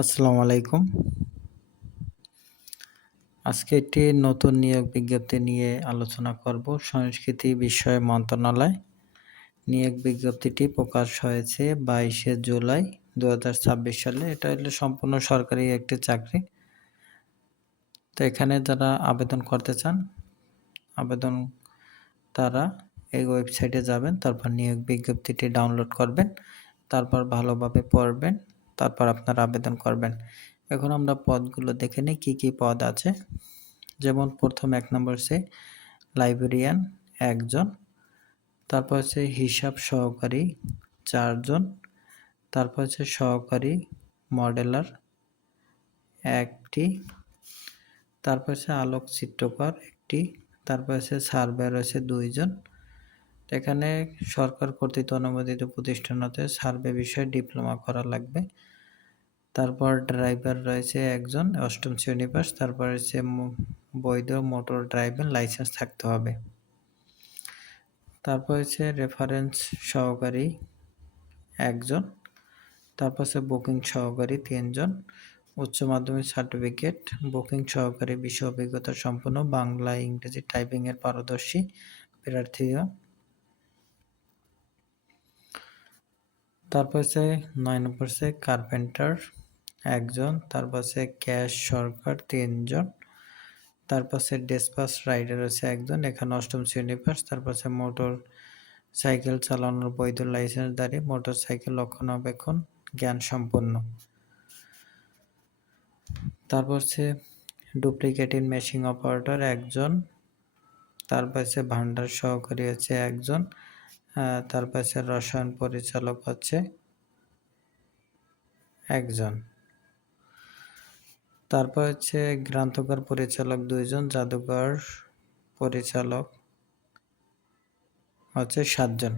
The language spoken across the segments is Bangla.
আসসালামু আলাইকুম। আজকে একটি নতুন নিয়োগ বিজ্ঞপ্তি নিয়ে আলোচনা করব। সংস্কৃতি বিষয় মন্ত্রণালয় নিয়োগ বিজ্ঞপ্তিটি প্রকাশ হয়েছে 22শে জুলাই 2026 সালে। এটা হলো সম্পূর্ণ সরকারি একটি চাকরি। তো এখানে যারা আবেদন করতে চান, তারা এই ওয়েবসাইটে যাবেন, তারপর নিয়োগ বিজ্ঞপ্তিটি ডাউনলোড করবেন, তারপর ভালোভাবে পড়বেন, তারপর আপনারা আবেদন করবেন। এখন আমরা পদগুলো দেখে নিই কী কী পদ আছে। যেমন প্রথম 1 নম্বর হচ্ছে লাইব্রেরিয়ান 1 জন, তারপর হচ্ছে হিসাব সহকারী 4 জন, তারপর হচ্ছে সহকারী মডেলার 1টি, তারপর হচ্ছে আলোকচিত্রকর 1টি, তারপর হচ্ছে সার্ভেয়ার রয়েছে 2 জন। এখানে সরকার কর্তৃক অনুমোদিত প্রতিষ্ঠান হতে সার্ভে বিষয়ে ডিপ্লোমা করা লাগবে। তারপর ড্রাইভার রয়েছে 1 জন, 8ম শ্রেণী পাস। তারপর হচ্ছে বৈধ মোটর ড্রাইভিং লাইসেন্স থাকতে হবে। তারপর হচ্ছে রেফারেন্স সহকারী 1 জন, তারপর হচ্ছে বুকিং সহকারী 3 জন, উচ্চ মাধ্যমিক সার্টিফিকেট, বুকিং সহকারী বিষয় অভিজ্ঞতা সম্পন্ন, বাংলা ইংরেজি টাইপিংয়ের পারদর্শী প্রার্থীরা। তারপর হচ্ছে 9 নম্বর হচ্ছে কার্পেন্টার 1 জন, তারপর হচ্ছে ক্যাশ সরকার 3 জন, তারপর হচ্ছে ডেসপাস রাইডার হচ্ছে 1 জন, এখানে 8ম শ্রেণী পাস। তারপর হচ্ছে মোটর সাইকেল চালানোর বৈধ লাইসেন্সধারী, মোটর সাইকেল রক্ষণাবেক্ষণ জ্ঞান সম্পন্ন। তারপর হচ্ছে ডুপ্লিকেটিং মেশিন অপারেটর 1 জন, তারপর হচ্ছে ভান্ডার সহকারী হচ্ছে 1 জন, তারপর হচ্ছে রসায়ন পরিচালক হচ্ছে 1 জন, তারপর হচ্ছে গ্রন্থাগার পরিচালক 2 জন, জাদুঘর পরিচালক হচ্ছে 7 জন।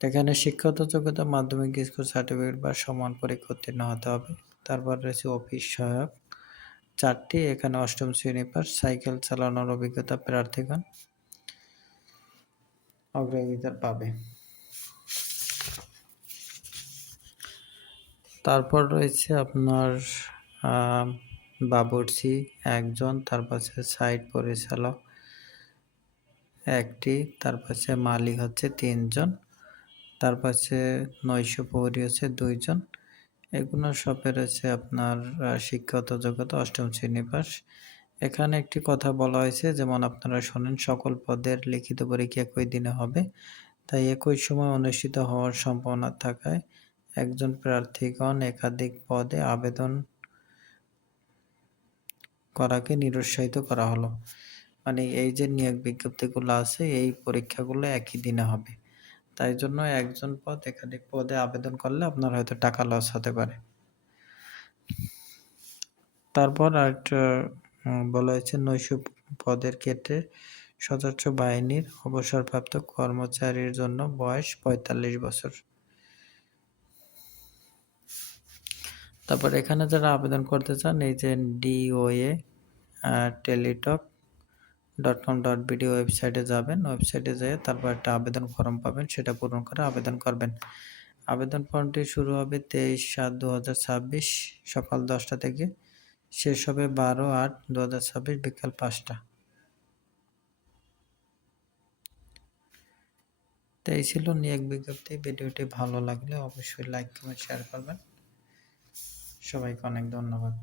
এখানে শিক্ষাগত যোগ্যতা মাধ্যমিক স্কুল সার্টিফিকেট বা সমান পরীক্ষা উত্তীর্ণ হতে হবে। তারপর রয়েছে অফিস সহায়ক 4টি, এখানে 8ম শ্রেণী পাস। সাইকেল চালানোর অভিজ্ঞতা প্রার্থীগণ অগ্রাধিকার পাবে। তারপর রয়েছে আপনার বাবুর্চি 1 জন, তারপর হচ্ছে সাইট পরিচালক 1টি, তারপর হচ্ছে মালি হচ্ছে 3 জন, তারপর হচ্ছে নৈশ প্রহরী হচ্ছে 2 জন। এগুলো সবের হচ্ছে আপনার শিক্ষাগত যোগ্যতা 8ম শ্রেণী পাস। এখানে একটি কথা বলা হয়েছে, যেমন আপনারা শোনেন, সকল পদের লিখিত পরীক্ষা একই দিনে হবে, তাই একই সময় অনুষ্ঠিত হওয়ার সম্ভাবনা থাকায় একজন প্রার্থীগণ একাধিক পদে আবেদন করাকে নিরুৎসাহিত করা হলো। মানে এই যে নিয়োগ বিজ্ঞপ্তিগুলো আছে, এই পরীক্ষাগুলো একই দিনে হবে, তাই জন্য একজন পদ একাধিক পদে আবেদন করলে আপনার হয়তো টাকা লস হতে পারে। তারপর আরেকটা বলা হয়েছে, নৈশ পদের ক্ষেত্রে সশস্ত্র বাহিনীর অবসরপ্রাপ্ত কর্মচারীর জন্য বয়স 45 বছর। তারপর এখানে যারা আবেদন করতে চান, এই যে doa teletalk.com.bd ওয়েবসাইটে যাবেন, ওয়েবসাইটে যেয়ে তারপর একটা আবেদন ফর্ম পাবেন, সেটা পূরণ করে আবেদন করবেন। আবেদন ফর্মটি শুরু হবে 23/7/2026 সকাল 10টা থেকে, শেষ হবে 12/8/2026 বিকাল 5টা। তো এই ছিল নিয়োগ বিজ্ঞপ্তি। ভিডিওটি ভালো লাগলে অবশ্যই লাইক কমেন্ট শেয়ার করবেন। সবাইকে অনেক ধন্যবাদ।